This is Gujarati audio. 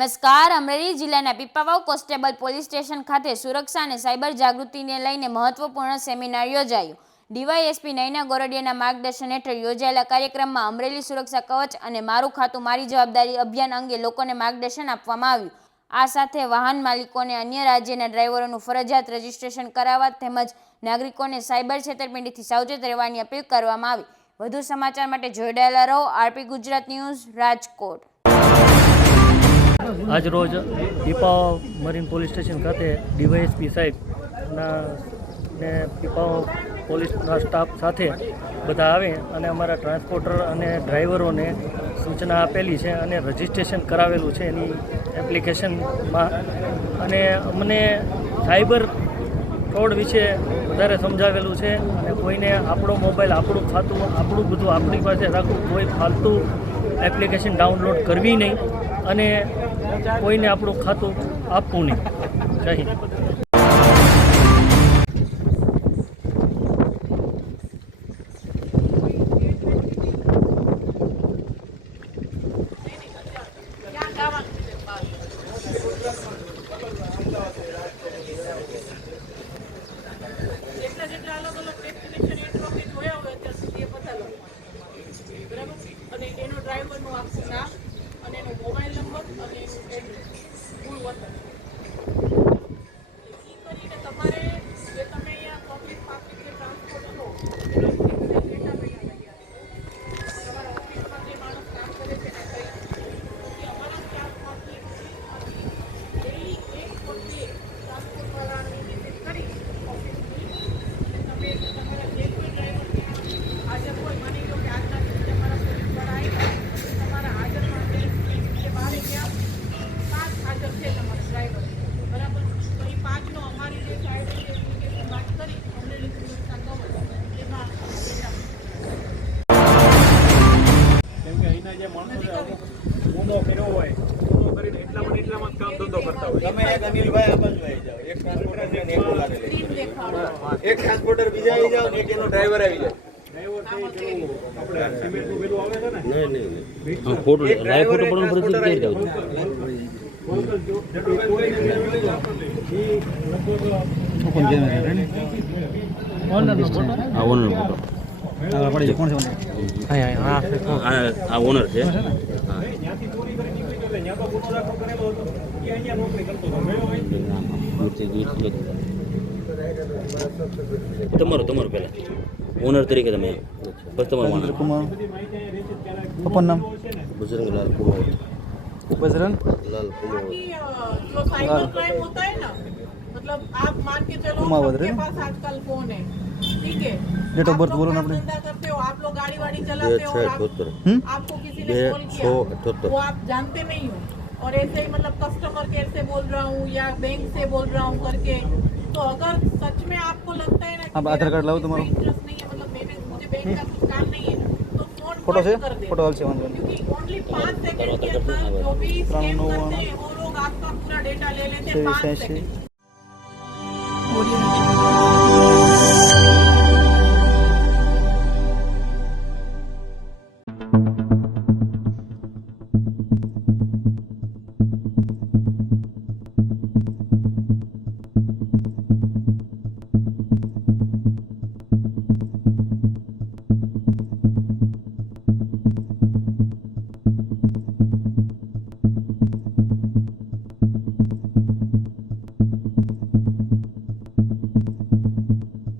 નમસ્કાર. અમરેલી જિલ્લાના પીપાવાવ કોન્સ્ટેબલ પોલીસ સ્ટેશન ખાતે સુરક્ષા અને સાયબર જાગૃતિને લઈને મહત્વપૂર્ણ સેમિનાર યોજાયો. ડીવાયએસપી નયના ગોરડિયાના માર્ગદર્શન હેઠળ યોજાયેલા કાર્યક્રમમાં અમરેલી સુરક્ષા કવચ અને મારું ખાતું મારી જવાબદારી અભિયાન અંગે લોકોને માર્ગદર્શન આપવામાં આવ્યું. આ સાથે વાહન માલિકોને અન્ય રાજ્યના ડ્રાઈવરોનું ફરજિયાત રજીસ્ટ્રેશન કરાવવા તેમજ નાગરિકોને સાયબર છેતરપિંડીથી સાવચેત રહેવાની અપીલ કરવામાં આવી. વધુ સમાચાર માટે જોડાયેલા રહો. RP Gujarat news, Rajkot. આજ રોજ પીપાવાવ મરીન પોલીસ સ્ટેશન ખાતે ડીવાયએસપી સાહેબના ને પીપાવાવ પોલીસના સ્ટાફ સાથે બધા આવે અને અમારા ટ્રાન્સપોર્ટર અને ડ્રાઈવરોને સૂચના આપેલી છે અને રજિસ્ટ્રેશન કરાવેલું છે એની એપ્લિકેશનમાં. અને અમને સાયબર ફ્રોડ વિશે વધારે સમજાવેલું છે અને કોઈને આપણો મોબાઈલ, આપણું ખાતું, આપણું બધું આપણી પાસે રાખવું, કોઈ ફાલતુ એપ્લિકેશન ડાઉનલોડ કરવી નહીં અને કોઈને આપણું ખાતું આપવું નહીં. જય હિન્દ. અને એનો ડ્રાઈવરનું આખું નામ અને એનો મોબાઈલ નંબર અને એનું એડ્રેસ મૂળ વતન એ કરીને તમારે જે તમે અહીંયા પબ્લિક જે ટ્રાન્સપોર્ટ છો ડેટા તૈયાર તમારા ઓફિસમાં જે માણસ કામ કરે છે ને કઈ કે અમારા સ્ટાફમાંથી ડેલી 1 or 2 ટ્રાન્સપોર્ટવાળાની વિઝિટ કરી ઓફિસની અને તમે તમારા જે કોઈ ડ્રાઈવર ત્યાં હાજર હોય, માની લો કે આજના દિવસે અમારા તમારા હાજરમાં કે બારે ક્યાં 5 હાજર છે તમારા ડ્રાઈવર, બરાબર? તો એ 5નો અમારી જે સાઈડ એપ્લિકેશન વાત કરી અમરેલી સુરક્ષા કવચ એમાં કેમ કે અહીંના જે માણસો ગુનો કર્યો હોય, ગુનો કરીને એટલામાં જ કામ ધંધો કરતા હોય. તમે એક અનિલભાઈ આ બાજુ આવી જાઓ, એક ટ્રાન્સપોર્ટર ને એક બોલાવે એક ટ્રાન્સપોર્ટર બીજા આવી જાઓ ને એક એનો ડ્રાઈવર આવી જાય. આપણે સિમેન્ટનું પેલું આવે છે ને, ફોટો લાઈવ ફોટો પડવાનું ફરજિયાત કરી દઉં. ઓનરનો ફોટો. આ ઓનર ફોટો. આ પડી કોણ છે? આ ઓનર છે. તમારું પહેલાં ઓનર તરીકે તમે બસ તમારું કુમાર अपन नाम बजरंग लाल कुमार जो साइबर क्राइम होता है ना, मतलब आप मान के चलो आपके पास आजकल फोन है, ठीक है, डेट ऑफ बर्थ बोलो ना अपने, करते हो आप लोग, गाड़ी वाड़ी चलाते हो, आपको किसी ने कॉल किया वो आप जानते नहीं हो और ऐसे ही मतलब कस्टमर केयर से बोल रहा हूँ या बैंक से बोल रहा हूँ करके, तो अगर सच में आपको लगता है ना आप आधार कार्ड लाओ तुम्हारा, इंटरेस्ट नहीं है, मतलब मुझे बैंक का कुछ काम नहीं है, तो फोटो से फोटो वाले से क्योंकि ओनली 5 सेकंड के अंदर जो भी स्कैम करते हैं वो लोग आपका पूरा डेटा ले लेते हैं 5 सेकंड।